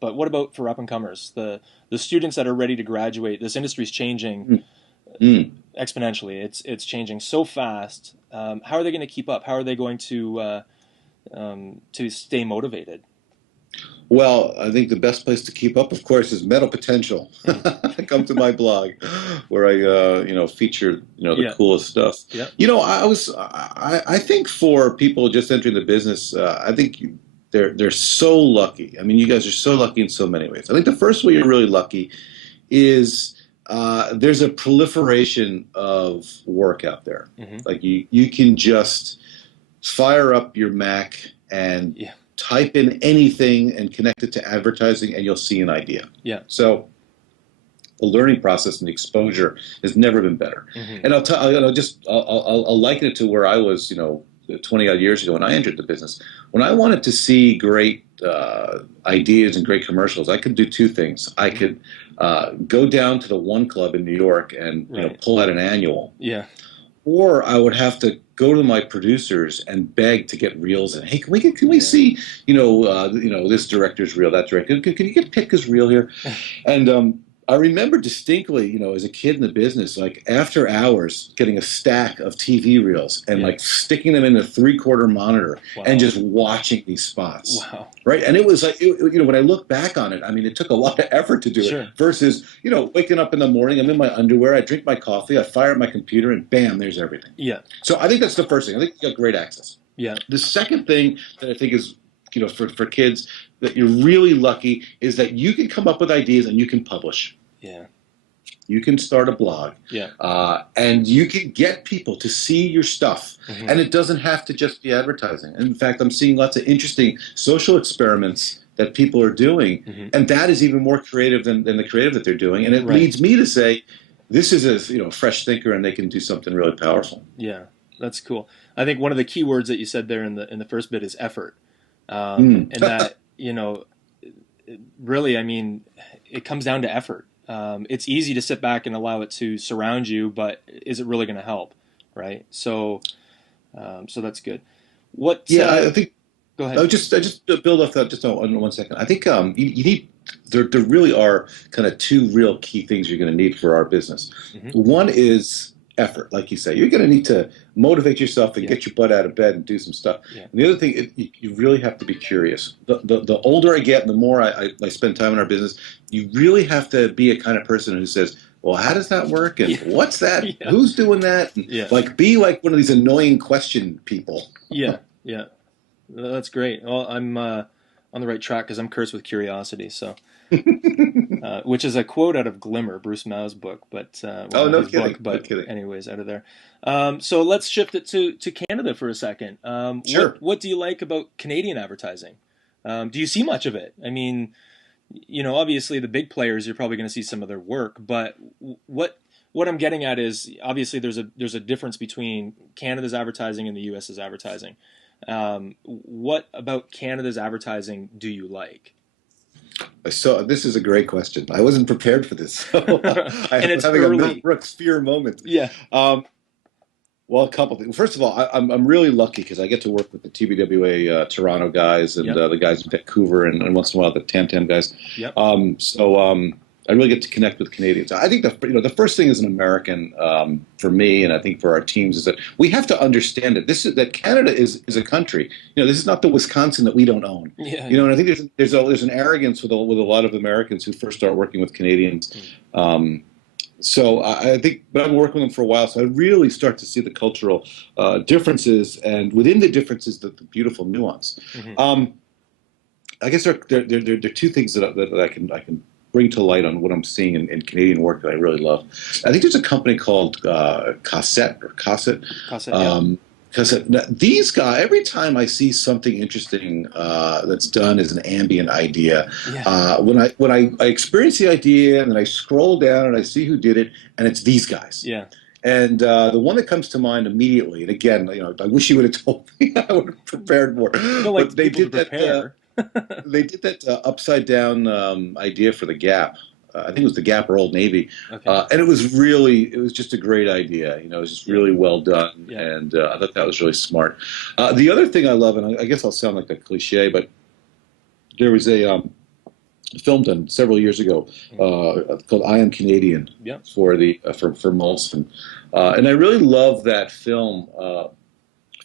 But what about for up and comers, the students that are ready to graduate? This industry is changing Mm. exponentially. It's changing so fast. How are they going to keep up? How are they going to stay motivated? Well, I think the best place to keep up, of course, is Metal Potential. Mhm. Come to my blog, where I, feature, the Yeah, coolest stuff. yeah, I think for people just entering the business, I think they're so lucky. I mean, you guys are so lucky in so many ways. I think the first way you're really lucky is there's a proliferation of work out there. hmm, Like you can just fire up your Mac and yeah, type in anything and connect it to advertising, and you'll see an idea. yeah, So the learning process and the exposure has never been better. hmm, And I'll liken it to where I was, 20 odd years ago when I entered the business. When I wanted to see great ideas and great commercials, I could do two things. I hmm, could go down to the One Club in New York and right, pull out an annual, yeah, or I would have to go to my producers and beg to get reels in. Hey, can we yeah, see this director's reel, that director? Can you get Pitka's reel here? And I remember distinctly, as a kid in the business, like after hours, getting a stack of TV reels and yeah, like sticking them in a three-quarter monitor and wow, just watching these spots. wow, Right. And it was like, when I look back on it, I mean, it took a lot of effort to do it sure, versus, waking up in the morning, I'm in my underwear, I drink my coffee, I fire up my computer, and bam, there's everything. yeah, So I think that's the first thing. I think you got great access. yeah, The second thing that I think is, for kids, that you're really lucky is that you can come up with ideas and you can publish. yeah, You can start a blog, yeah, and you can get people to see your stuff. hmm, And it doesn't have to just be advertising. In fact, I'm seeing lots of interesting social experiments that people are doing, hmm, and that is even more creative than the creative that they're doing. And it right, leads me to say, this is a fresh thinker, and they can do something really powerful. yeah. That's cool. I think one of the key words that you said there in the first bit is effort, Mm. and that really, I mean, it comes down to effort. It's easy to sit back and allow it to surround you, but is it really going to help, right? So that's good. What? Yeah, I think Go ahead. I just build off that just on 1 second. I think you need there really are kind of two real key things you're going to need for our business. Hmm, One is effort, like you say. You're going to need to motivate yourself and yeah, get your butt out of bed and do some stuff. yeah, And the other thing, you really have to be curious. The older I get, and the more I spend time in our business, you really have to be a kind of person who says, well, how does that work? And yeah, what's that? yeah, Who's doing that? And yeah, like, be like one of these annoying question people. yeah, yeah. That's great. Well, I'm on the right track because I'm cursed with curiosity. So, which is a quote out of Glimmer, Bruce Mau's book, but well, Oh, not no his book, kidding. No but kidding. anyways, out of there. So let's shift it to Canada for a second. Sure. What do you like about Canadian advertising? Do you see much of it? I mean, obviously the big players, you're probably going to see some of their work, but what I'm getting at is obviously there's a difference between Canada's advertising and the U.S.'s advertising. What about Canada's advertising do you like? So this is a great question. I wasn't prepared for this. So And I'm it's having a Mel early. Brooks fear moment. Yeah. Um, well, a couple things. First of all, I'm really lucky because I get to work with the TBWA Toronto guys and Yep. the guys in Vancouver and once in a while the Tam Tam guys. Yep. So I really get to connect with Canadians. I think the first thing as an American for me and I think for our teams is that we have to understand that Canada is a country. This is not the Wisconsin that we don't own. Yeah. And I think there's an arrogance with a lot of Americans who first start working with Canadians. So I think, but I've been working with them for a while, so I really start to see the cultural differences, and within the differences, the beautiful nuance. Hmm. I guess there are two things that I can bring to light on what I'm seeing in Canadian work that I really love. I think there's a company called Cassette or Cassette. Cassette, yeah. Because these guys, every time I see something interesting that's done as an ambient idea, Yeah. when I experience the idea and then I scroll down and I see who did it, and it's these guys. Yeah. And the one that comes to mind immediately, and again, I wish you would have told me, I would have prepared more. You don't like But they people to did that. prepare. They did that upside down idea for the Gap. I think it was the Gap or Old Navy, Okay. and it was just a great idea. It was just Yeah. really well done, Yeah. and I thought that was really smart. The other thing I love, and I guess I'll sound like a cliche, but there was film done several years ago called "I Am Canadian" Yeah. for the for Molson, and I really love that film.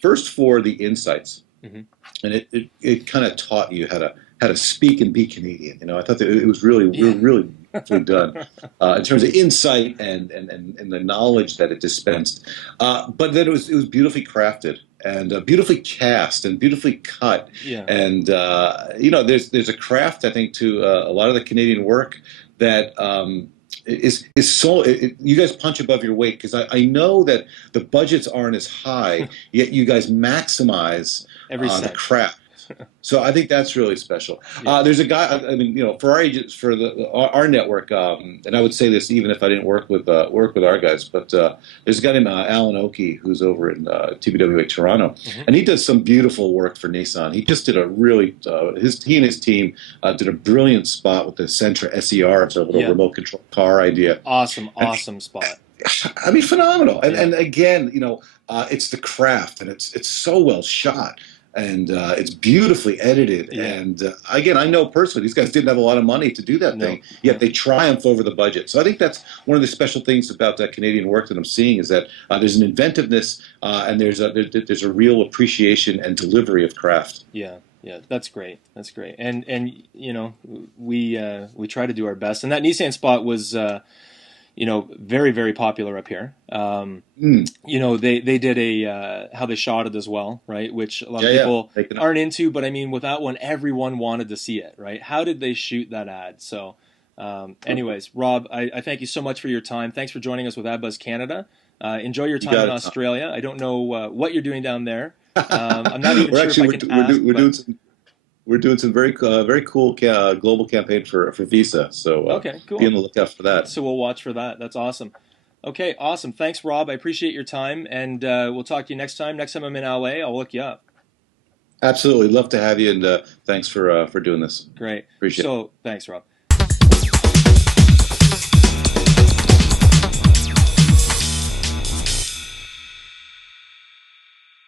First for the insights, Hmm. and it kind of taught you how to speak and be Canadian. You know, I thought that it was really Yeah. really beautifully done in terms of insight and the knowledge that it dispensed. But then it was beautifully crafted and beautifully cast and beautifully cut. Yeah. And you know, there's a craft I think to a lot of the Canadian work that. Is so you guys punch above your weight because I know that the budgets aren't as high, yet you guys maximize Every the cent. craft. So I think that's really special. Yeah. There's a guy. I mean, you know, for our agents, for our network, and I would say this even if I didn't work with our guys, but there's a guy named Alan Oakey who's over in TBWA Toronto, Hmm. and he does some beautiful work for Nissan. He just did a really he and his team did a brilliant spot with the Sentra SER. It's a little Yeah. remote control car idea. Awesome. And Awesome spot. I mean, phenomenal. Yeah. And again, you know, it's the craft, and it's so well shot, and it's beautifully edited. Yeah. And again, I know personally these guys didn't have a lot of money to do that No. thing, yet they triumph over the budget. So I think that's one of the special things about that Canadian work that I'm seeing is that there's an inventiveness and there's a real appreciation and delivery of craft. Yeah. Yeah. That's great. That's great. And you know, we try to do our best. And that Nissan spot was you know, very, very popular up here. Mm. You know, they did a how they shot it as well, right? Which a lot of Yeah, people yeah. aren't into, but I mean, with that one, everyone wanted to see it, right? How did they shoot that ad? So, anyways, Rob, I thank you so much for your time. Thanks for joining us with AdBuzz Canada. Enjoy your You time got in it. Australia. I don't know what you're doing down there. I'm not even We're sure if I actually can ask, but we're doing some very cool global campaign for Visa. So okay, be cool. on the lookout for that. So we'll watch for that. That's awesome. Okay, awesome. Thanks, Rob. I appreciate your time, and we'll talk to you next time. Next time I'm in LA, I'll look you up. Absolutely, love to have you, and thanks for doing this. Great. Appreciate it. So, thanks, Rob.